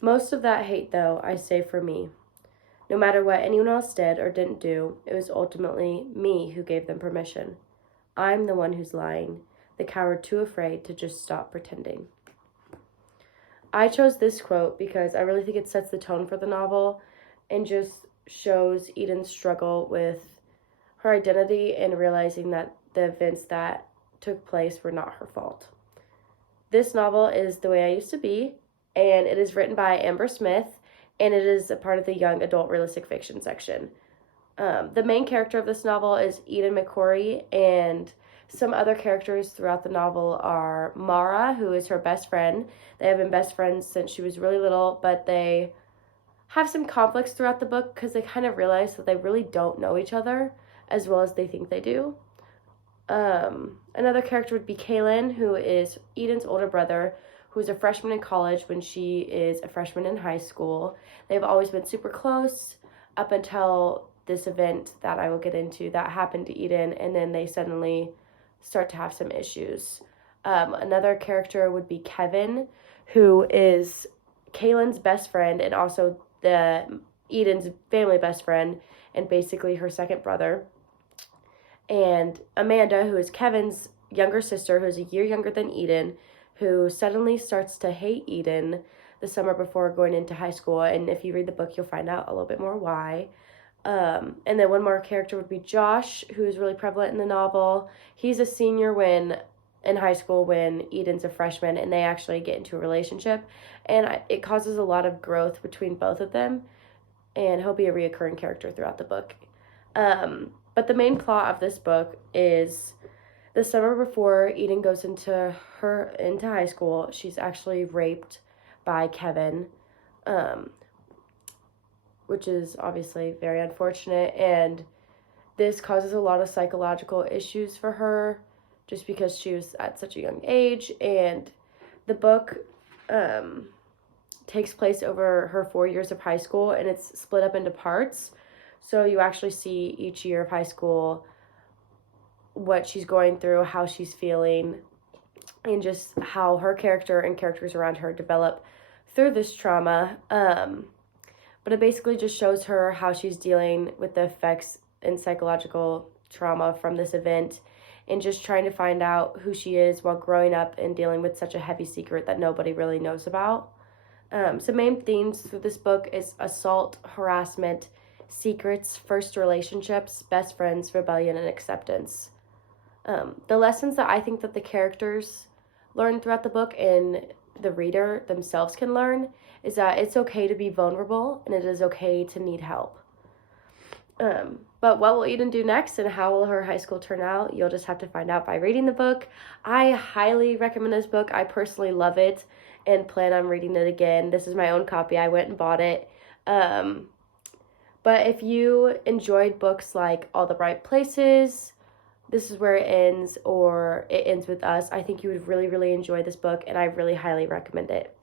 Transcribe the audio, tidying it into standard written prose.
Most of that hate, though, I say for me. No matter what anyone else did or didn't do, it was ultimately me who gave them permission. I'm the one who's lying, the coward too afraid to just stop pretending. I chose this quote because I really think it sets the tone for the novel and just shows Eden's struggle with her identity and realizing that the events that took place were not her fault. This novel is The Way I Used to Be, and it is written by Amber Smith, and it is a part of the young adult realistic fiction section. The main character of this novel is Eden McCrory, and some other characters throughout the novel are Mara, who is her best friend. They have been best friends since she was really little, but they have some conflicts throughout the book because they kind of realize that they really don't know each other as well as they think they do. Another character would be Kaylin, who is Eden's older brother, who's a freshman in college when she is a freshman in high school. They've always been super close up until this event that I will get into that happened to Eden, and then they suddenly start to have some issues. Another character would be Kevin, who is Kaylin's best friend and also the Eden's family best friend and basically her second brother. And Amanda, who is Kevin's younger sister, who's a year younger than Eden, who suddenly starts to hate Eden the summer before going into high school. And if you read the book, you'll find out a little bit more why. And then one more character would be Josh, who is really prevalent in the novel. He's a senior in high school when Eden's a freshman, and they actually get into a relationship. And it causes a lot of growth between both of them, and he'll be a reoccurring character throughout the book. But the main plot of this book is the summer before Eden goes into high school, she's actually raped by Kevin, which is obviously very unfortunate, and this causes a lot of psychological issues for her just because she was at such a young age. And the book takes place over her 4 years of high school, and it's split up into parts. So you actually see each year of high school what she's going through, how she's feeling, and just how her character and characters around her develop through this trauma. But it basically just shows her how she's dealing with the effects and psychological trauma from this event and just trying to find out who she is while growing up and dealing with such a heavy secret that nobody really knows about. Some main themes through this book is assault, harassment, secrets, first relationships, best friends, rebellion, and acceptance. The lessons that I think that the characters learn throughout the book and the reader themselves can learn is that it's okay to be vulnerable and it is okay to need help. But what will Eden do next and how will her high school turn out? You'll just have to find out by reading the book. I highly recommend this book. I personally love it and plan on reading it again. This is my own copy. I went and bought it. But if you enjoyed books like All the Right Places, This Is Where It Ends, or It Ends With Us, I think you would really, really enjoy this book, and I really highly recommend it.